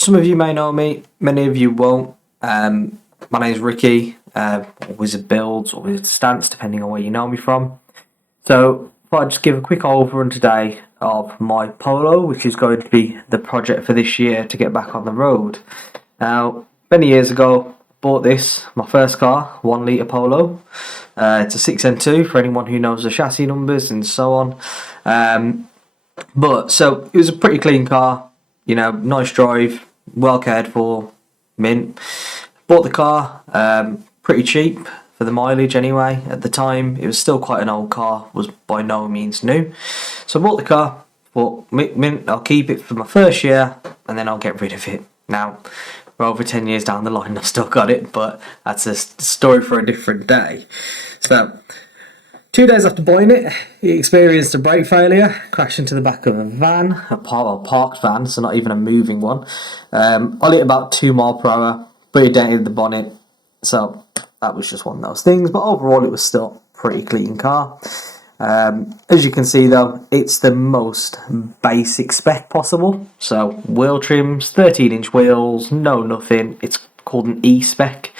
Some of you may know me, many of you won't. My name's Ricky, Wizard Builds or Wizard Stance, depending on where you know me from. So, I'll just give a quick overrun today of my Polo, which is going to be the project for this year to get back on the road. Now, many years ago, bought this, my first car, 1 litre Polo. It's a 6N2 for anyone who knows the chassis numbers and so on. So it was a pretty clean car, nice drive, well cared for, mint. Bought the car, pretty cheap for the mileage anyway. At the time, it was still quite an old car, was by no means new. So I bought the car, thought, mint, I'll keep it for my first year, and then I'll get rid of it. Now, we're over 10 years down the line, I've still got it, but that's a story for a different day. So, 2 days after buying it, he experienced a brake failure, crashed into the back of a van, a parked van, so not even a moving one. I hit about 2 miles per hour, but it dented the bonnet, so that was just one of those things. But overall, it was still a pretty clean car. As you can see though, it's the most basic spec possible. So wheel trims, 13-inch wheels, no nothing. It's called an E-spec.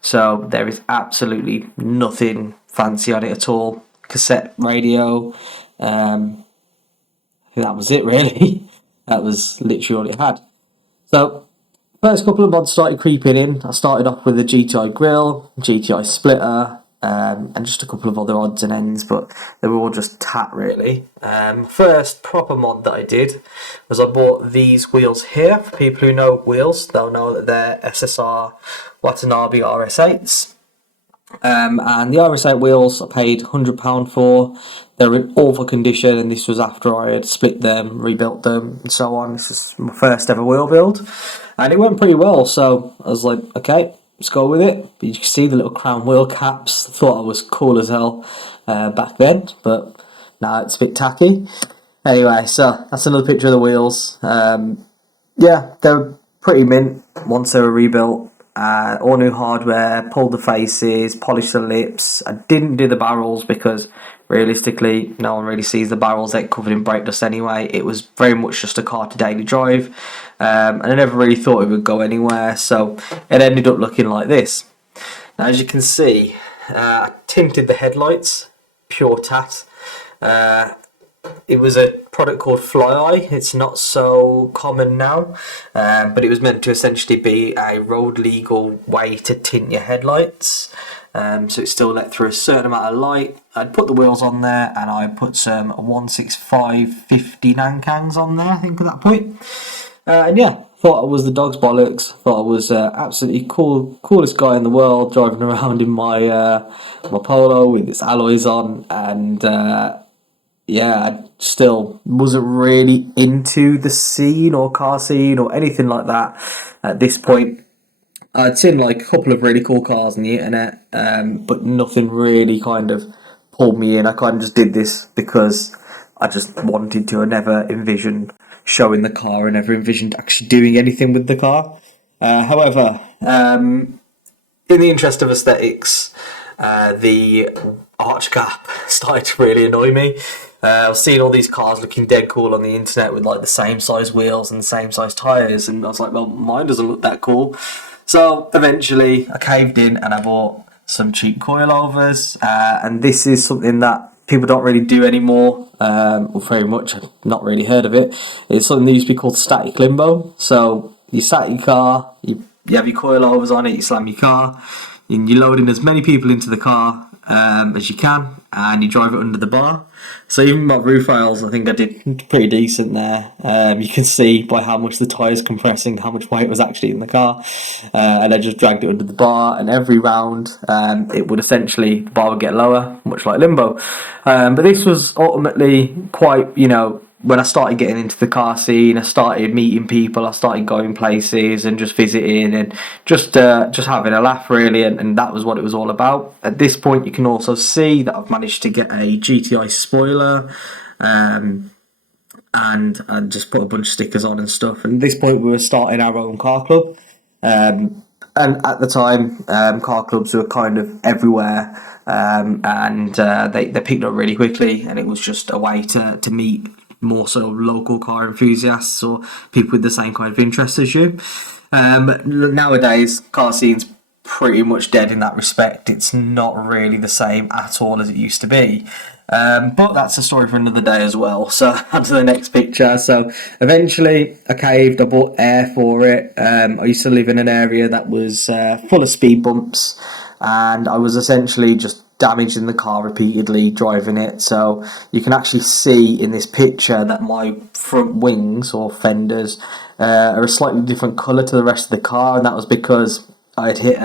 So there is absolutely nothing fancy on it at all. Cassette radio. That was it really. That was literally all it had. So first couple of mods started creeping in. I started off with a GTI grill, GTI splitter, and just a couple of other odds and ends, but they were all just tat really. First proper mod that I did was I bought these wheels here. For people who know wheels, they'll know that they're SSR Watanabe RS8s. And the RS8 wheels I paid £100 for. They were in awful condition, and this was after I had split them, rebuilt them, and so on. This is my first ever wheel build, and it went pretty well. So I was like, okay, let's go with it. But you can see the little crown wheel caps. I thought I was cool as hell back then, but now it's a bit tacky. Anyway, so that's another picture of the wheels. Yeah, they were pretty mint once they were rebuilt. All new hardware, pulled the faces, polished the lips. I didn't do the barrels because realistically no one really sees the barrels. They're covered in brake dust anyway. It was very much just a car to daily drive, and I never really thought it would go anywhere, so it ended up looking like this. Now as you can see, I tinted the headlights, pure tat. It was a product called Fly Eye. It's not so common now, but it was meant to essentially be a road legal way to tint your headlights, so it still let through a certain amount of light. I'd put the wheels on there, and I put some 165/50 Nankangs on there, I think, at that point. And yeah, thought I was the dog's bollocks. Thought I was absolutely coolest guy in the world, driving around in my my Polo with its alloys on, and yeah, I still wasn't really into the scene or car scene or anything like that at this point. I'd seen like a couple of really cool cars on the internet, but nothing really kind of pulled me in. I kind of just did this because I just wanted to. I never envisioned showing the car. I never envisioned actually doing anything with the car. However, in the interest of aesthetics, the arch gap started to really annoy me. I was seeing all these cars looking dead cool on the internet with like the same size wheels and the same size tyres, and I was like, well, mine doesn't look that cool. So eventually I caved in and I bought some cheap coilovers, and this is something that people don't really do anymore, or very much. I've not really heard of it. It's something that used to be called static limbo. So you sat your car, you have your coilovers on it, you slam your car, and you load in as many people into the car as you can, and you drive it under the bar. So even my roof rails, I think I did pretty decent there. You can see by how much the tyres compressing, how much weight was actually in the car, and I just dragged it under the bar, and every round it would essentially, the bar would get lower, much like limbo. But this was ultimately quite, when I started getting into the car scene, I started meeting people, I started going places and just visiting and just having a laugh really, and that was what it was all about. At this point you can also see that I've managed to get a GTI spoiler, and just put a bunch of stickers on and stuff, and at this point we were starting our own car club, and at the time car clubs were kind of everywhere, and they picked up really quickly, and it was just a way to meet more so local car enthusiasts or people with the same kind of interest as you. But nowadays, car scene's pretty much dead in that respect. It's not really the same at all as it used to be. But that's a story for another day as well. So on to the next picture. So eventually I caved, I bought air for it. I used to live in an area that was full of speed bumps, and I was essentially just damaging the car repeatedly driving it. So you can actually see in this picture that my front wings or fenders are a slightly different colour to the rest of the car, and that was because I'd hit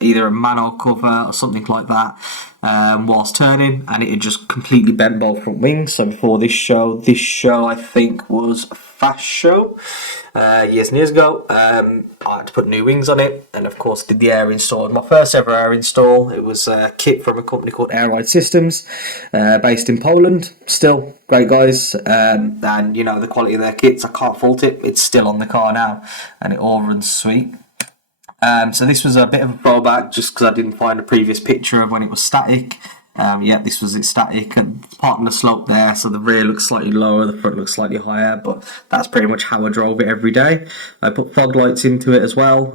either a manhole cover or something like that whilst turning, and it had just completely bent both front wings. So before this show I think was a fast show years and years ago, I had to put new wings on it, and of course did the air install. My first ever air install, it was a kit from a company called Air Ride Systems, based in Poland. Still great guys, and you know, the quality of their kits, I can't fault it. It's still on the car now and it all runs sweet. So this was a bit of a throwback just because I didn't find a previous picture of when it was static. Yeah, this was it static, and part of the slope there, so the rear looks slightly lower, the front looks slightly higher, but that's pretty much how I drove it every day. I put fog lights into it as well,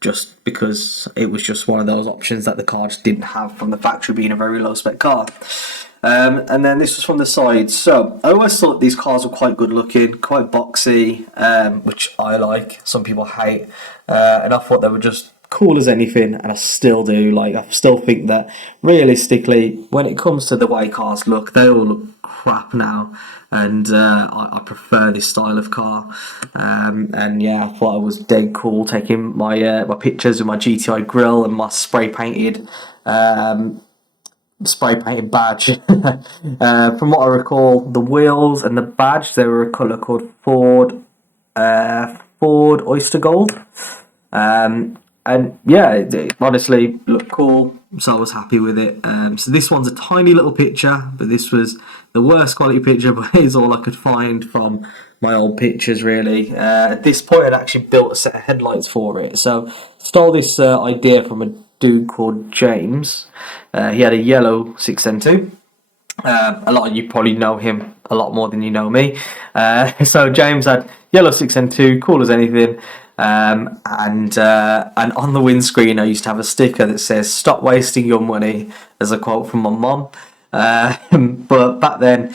just because it was just one of those options that the car just didn't have from the factory, being a very low spec car. And then this was from the side. So I always thought these cars were quite good looking, quite boxy, which I like. Some people hate, and I thought they were just cool as anything, and I still do. Like, I still think that realistically, when it comes to the way cars look, they all look crap now, and I prefer this style of car. And yeah, I thought it was dead cool taking my my pictures with my GTI grille and my spray painted badge. From what I recall, the wheels and the badge, they were a colour called Ford Oyster Gold. And yeah, it honestly looked cool, so I was happy with it. So this one's a tiny little picture, but this was the worst quality picture, but it's all I could find from my old pictures, really. At this point, I'd actually built a set of headlights for it. So stole this idea from a dude called James. He had a yellow 6N2. A lot of you probably know him a lot more than you know me. So James had yellow 6N2, cool as anything. And on the windscreen I used to have a sticker that says "Stop wasting your money," as a quote from my mum. But back then,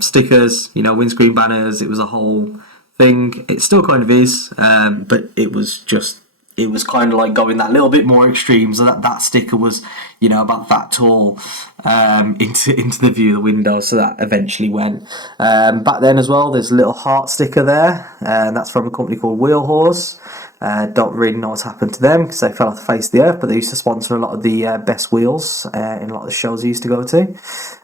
stickers, you know, windscreen banners, it was a whole thing. It still kind of is, but it was kind of like going that little bit more extreme. So that sticker was, you know, about that tall into the view of the window. So that eventually went. Back then as well, there's a little heart sticker there, and that's from a company called Wheel Horse. Don't really know what's happened to them because they fell off the face of the earth, but they used to sponsor a lot of the best wheels in a lot of the shows I used to go to.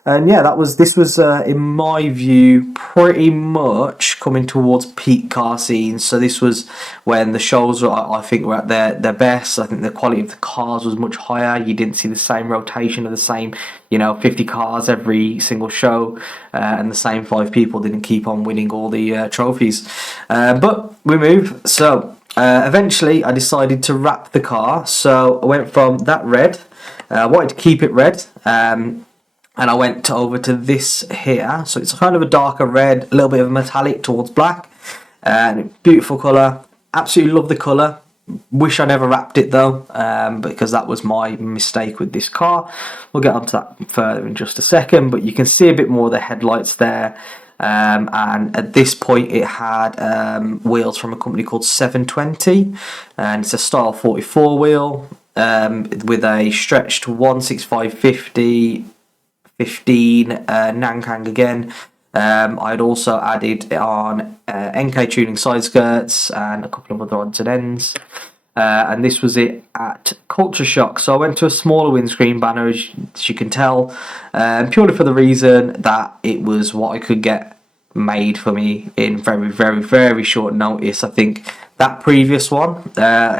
And yeah, this was in my view pretty much coming towards peak car scenes. So this was when the shows I think were at their best. I think the quality of the cars was much higher. You didn't see the same rotation of the same, you know, 50 cars every single show, and the same 5 people didn't keep on winning all the trophies. But we move. So eventually I decided to wrap the car. So I went from that red, I wanted to keep it red, and I went over to this here. So it's kind of a darker red, a little bit of a metallic towards black, beautiful colour. Absolutely love the colour. Wish I never wrapped it though, because that was my mistake with this car. We'll get onto that further in just a second, but you can see a bit more of the headlights there. And at this point it had wheels from a company called 720, and it's a style 44 wheel, with a stretched 165/50 15 Nankang again. I'd also added on NK tuning side skirts and a couple of other odds and ends. And this was it at Culture Shock. So I went to a smaller windscreen banner, as you can tell, purely for the reason that it was what I could get made for me in very, very, very short notice. I think that previous one,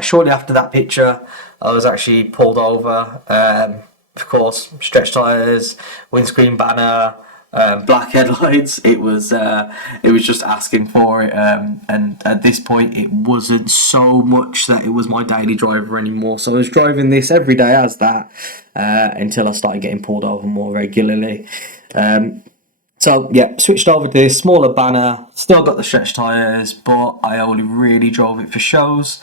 shortly after that picture, I was actually pulled over. Of course, stretch tyres, windscreen banner, black headlights. It was just asking for it, and at this point it wasn't so much that it was my daily driver anymore. So I was driving this every day as that, until I started getting pulled over more regularly. So yeah, switched over to this smaller banner. Still got the stretch tyres, but I only really drove it for shows.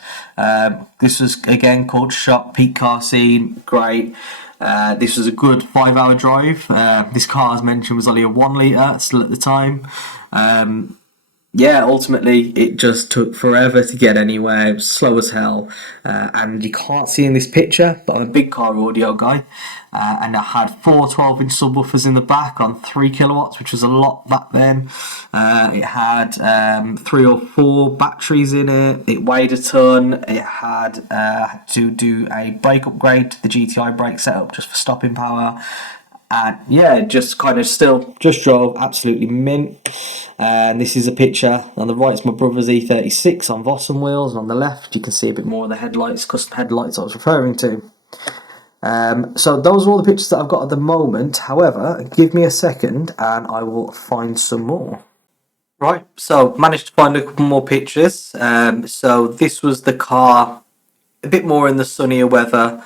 This was again called Shop Peak Car Scene. Great. This was a good 5-hour drive. This car, as mentioned, was only a 1 litre still at the time. Yeah, ultimately it just took forever to get anywhere. It was slow as hell, and you can't see in this picture, but I'm a big car audio guy, and I had four 12-inch subwoofers in the back on 3 kilowatts, which was a lot back then. It had 3 or 4 batteries in it. It weighed a ton. It had to do a brake upgrade to the GTI brake setup just for stopping power. And yeah, just kind of still just drove absolutely mint. And this is a picture. On the right, it's my brother's E36 on Vossen wheels, and on the left, you can see a bit more of the headlights, custom headlights I was referring to. So those are all the pictures that I've got at the moment. However, give me a second, and I will find some more. Right, so managed to find a couple more pictures. So this was the car, a bit more in the sunnier weather.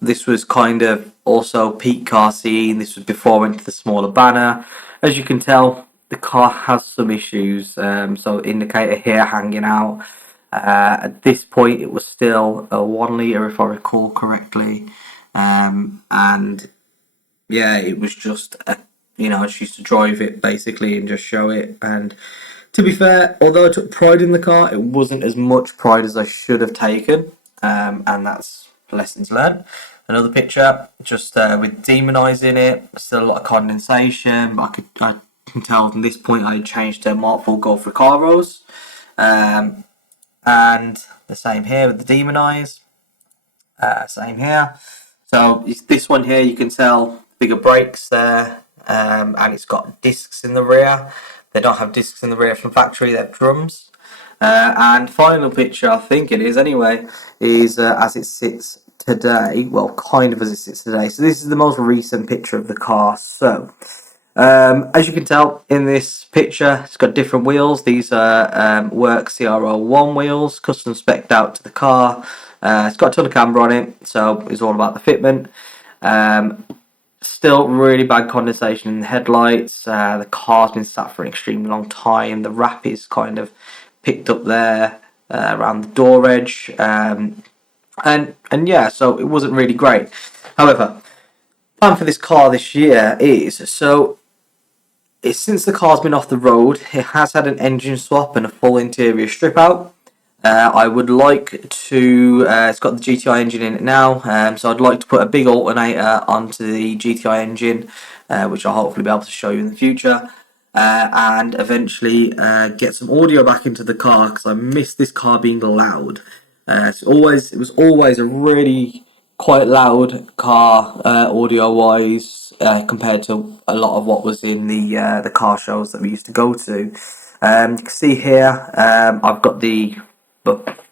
This was kind of also peak car scene. This was before I went to the smaller banner. As you can tell, the car has some issues. So indicator here hanging out. At this point, it was still a 1 litre, if I recall correctly. And yeah, it was just I just used to drive it basically and just show it. And to be fair, although I took pride in the car, it wasn't as much pride as I should have taken. And that's lessons learned. Another picture, just with demonising it. Still a lot of condensation, but I can tell from this point I changed to Mark IV Golf Recaros. And the same here with the demonise. Same here. So this one here, you can tell bigger brakes there, and it's got discs in the rear. They don't have discs in the rear from factory, they have drums. And final picture, I think it is anyway, is as it sits today. Well, kind of as it sits today. So this is the most recent picture of the car. So as you can tell in this picture, it's got different wheels. These are work CR01 wheels, custom spec'd out to the car. It's got a ton of camber on it, so it's all about the fitment. Still really bad condensation in the headlights. The car's been sat for an extremely long time. The wrap is kind of picked up there around the door edge. And yeah, so it wasn't really great. However, plan for this car this year is since the car's been off the road, it has had an engine swap and a full interior strip out. I would like to. It's got the GTI engine in it now, so I'd like to put a big alternator onto the GTI engine, which I'll hopefully be able to show you in the future, and eventually get some audio back into the car because I miss this car being loud. It was always a really quite loud car audio wise compared to a lot of what was in the car shows that we used to go to. You can see here I've got the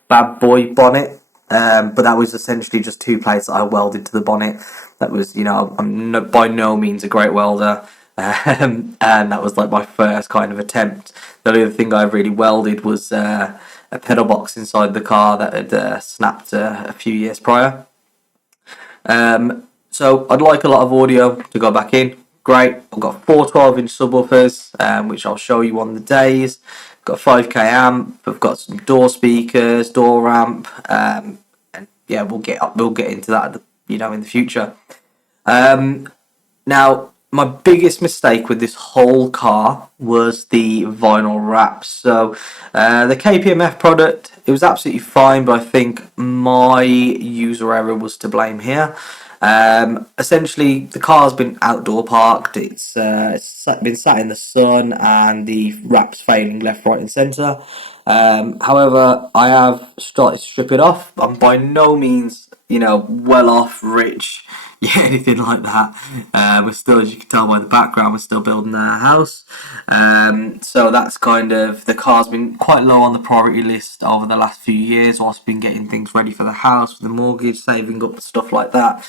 bad boy bonnet, but that was essentially just 2 plates that I welded to the bonnet. That was, I'm by no means a great welder, and that was like my first kind of attempt. The only other thing I really welded was a pedal box inside the car that had snapped a few years prior. So I'd like a lot of audio to go back in. Great. I've got 4 12-inch subwoofers, which I'll show you on the days. Got a 5k amp. I've got some door speakers, door ramp, and yeah, we'll get into that, in the future. Now, my biggest mistake with this whole car was the vinyl wraps. So, the KPMF product, it was absolutely fine, but I think my user error was to blame here. Essentially, the car's been outdoor parked. It's been sat in the sun, and the wrap's failing left, right, and centre. However, I have started to strip it off. I'm by no means, well off, rich, yeah, anything like that. We're still, as you can tell by the background, we're still building our house. So that's kind of, the car's been quite low on the priority list over the last few years whilst been getting things ready for the house, for the mortgage, saving up, stuff like that.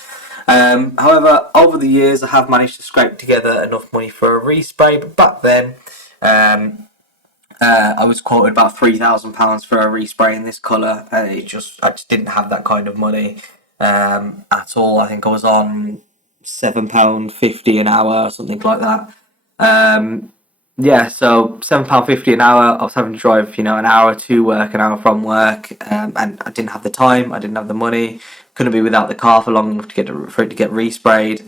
However, over the years, I have managed to scrape together enough money for a respray, but back then, I was quoted about £3,000 for a respray in this colour, and I just didn't have that kind of money at all. I think I was on £7.50 an hour or something like that. Yeah, so £7.50 an hour. I was having to drive, an hour to work, an hour from work, and I didn't have the time. I didn't have the money. Couldn't be without the car for long enough for it to get resprayed.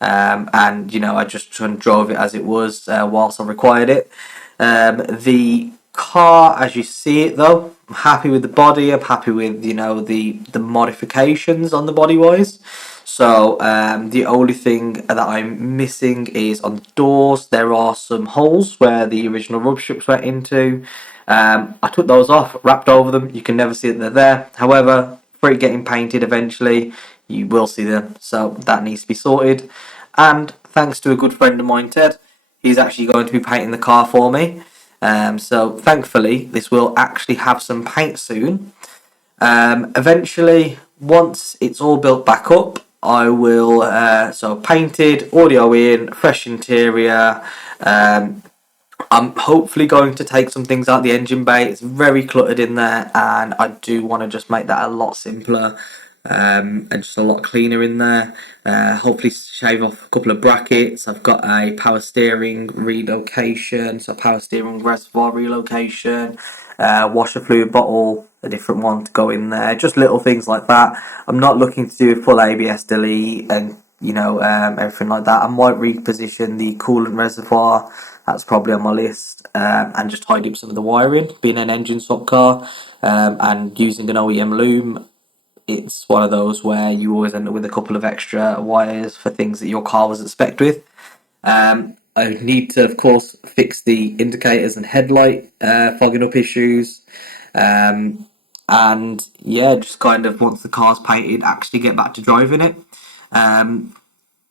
And I just drove it as it was whilst I required it. The car, as you see it, though, I'm happy with the body. I'm happy with the modifications on the body wise. So the only thing that I'm missing is on the doors. There are some holes where the original rub strips went into. I took those off, wrapped over them. You can never see that they're there. However, for it getting painted eventually, you will see them. So that needs to be sorted. And thanks to a good friend of mine, Ted, he's actually going to be painting the car for me. So thankfully, this will actually have some paint soon. Eventually, once it's all built back up, I will painted, audio in, fresh interior. I'm hopefully going to take some things out the engine bay. It's very cluttered in there, and I do want to just make that a lot simpler and just a lot cleaner in there. Hopefully shave off a couple of brackets. I've got a power steering relocation, so power steering reservoir relocation, washer fluid bottle, a different one to go in there. Just little things like that. I'm not looking to do a full ABS delete and everything like that. I might reposition the coolant reservoir. That's probably on my list, and just tidy up some of the wiring. Being an engine swap car, and using an OEM loom, it's one of those where you always end up with a couple of extra wires for things that your car wasn't spec'd with. I need to, of course, fix the indicators and headlight fogging up issues. And yeah, just kind of once the car's painted, actually get back to driving it.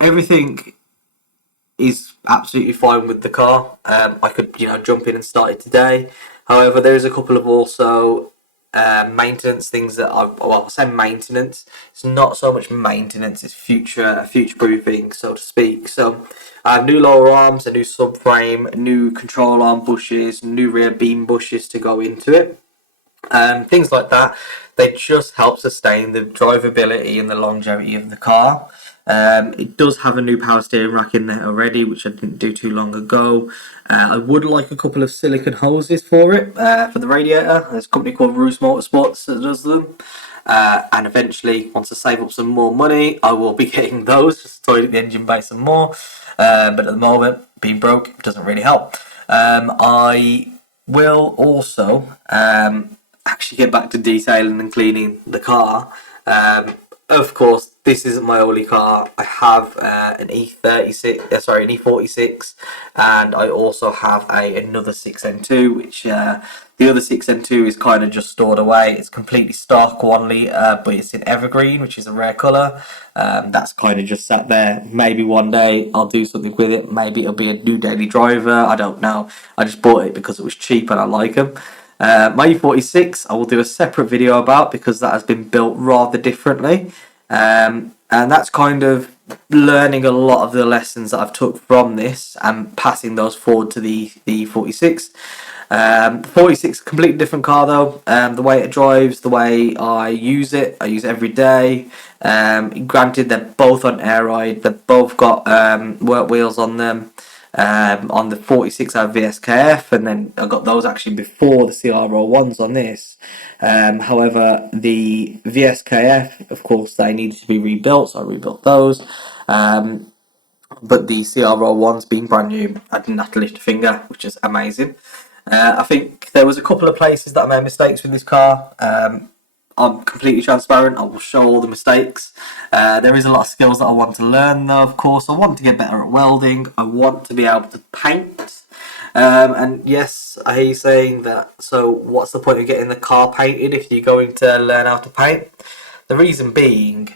Everything is absolutely fine with the car. I could, jump in and start it today. However, there is a couple of also maintenance things that I say maintenance. It's not so much maintenance; it's future proofing, so to speak. So I have new lower arms, a new subframe, new control arm bushes, new rear beam bushes to go into it. Things like that. They just help sustain the drivability and the longevity of the car. It does have a new power steering rack in there already, which I didn't do too long ago. I would like a couple of silicone hoses for it, for the radiator. There's a company called Roos Motorsports that does them. And eventually, once I save up some more money, I will be getting those, just to tidy the engine bay some more. But at the moment, being broke doesn't really help. I will also actually get back to detailing and cleaning the car. Of course, this isn't my only car. I have an an E46, and I also have another 6N2, which the other 6N2 is kind of just stored away. It's completely stock, 1 litre, but it's in evergreen, which is a rare colour. That's kind of just sat there. Maybe one day I'll do something with it. Maybe it'll be a new daily driver. I don't know. I just bought it because it was cheap and I like them. My E46 I will do a separate video about because that has been built rather differently, and that's kind of learning a lot of the lessons that I've took from this and passing those forward to the E46. The 46 completely different car though. The way it drives, the way I use it every day. Granted, they're both on air ride. They've both got work wheels on them. On the 46 I have VSKF, and then I got those actually before the CR01s on this. However, the VSKF, of course, they needed to be rebuilt, so I rebuilt those. But the CR01s being brand new, I didn't have to lift a finger, which is amazing. I think there was a couple of places that I made mistakes with this car. I'm completely transparent. I will show all the mistakes. There is a lot of skills that I want to learn, though, of course. I want to get better at welding. I want to be able to paint. And yes, I hear you saying that, so what's the point of getting the car painted if you're going to learn how to paint? The reason being,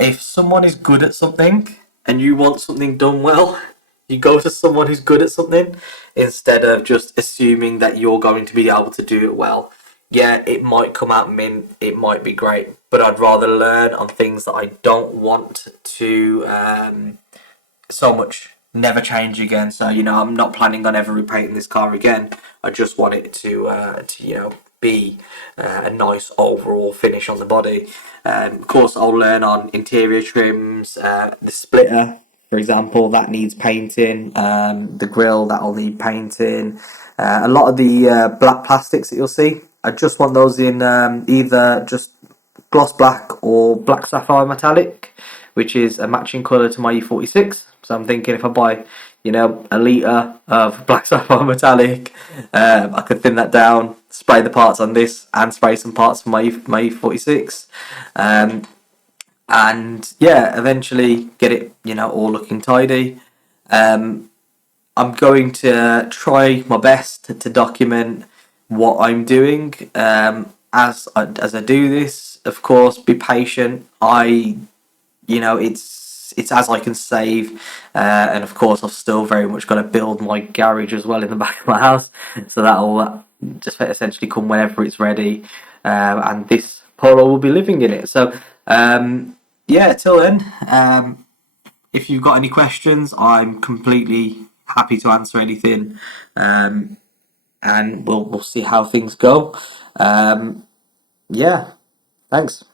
if someone is good at something and you want something done well, you go to someone who's good at something instead of just assuming that you're going to be able to do it well. Yeah, it might come out mint, it might be great, but I'd rather learn on things that I don't want to so much never change again. So, I'm not planning on ever repainting this car again. I just want it to be a nice overall finish on the body. Of course, I'll learn on interior trims, the splitter for example, that needs painting. The grill, that'll need painting. A lot of the black plastics that you'll see, I just want those in either just gloss black or black sapphire metallic, which is a matching colour to my E46. So I'm thinking if I buy, a litre of black sapphire metallic, I could thin that down, spray the parts on this, and spray some parts for my E46. And yeah, eventually get it, all looking tidy. I'm going to try my best to document what I'm doing as I do this. Of course, be patient. It's as I can save, and of course, I've still very much got to build my garage as well in the back of my house. So that'll just essentially come whenever it's ready, and this Polo will be living in it. So yeah, till then. If you've got any questions, I'm completely happy to answer anything, and we'll see how things go. Yeah, thanks.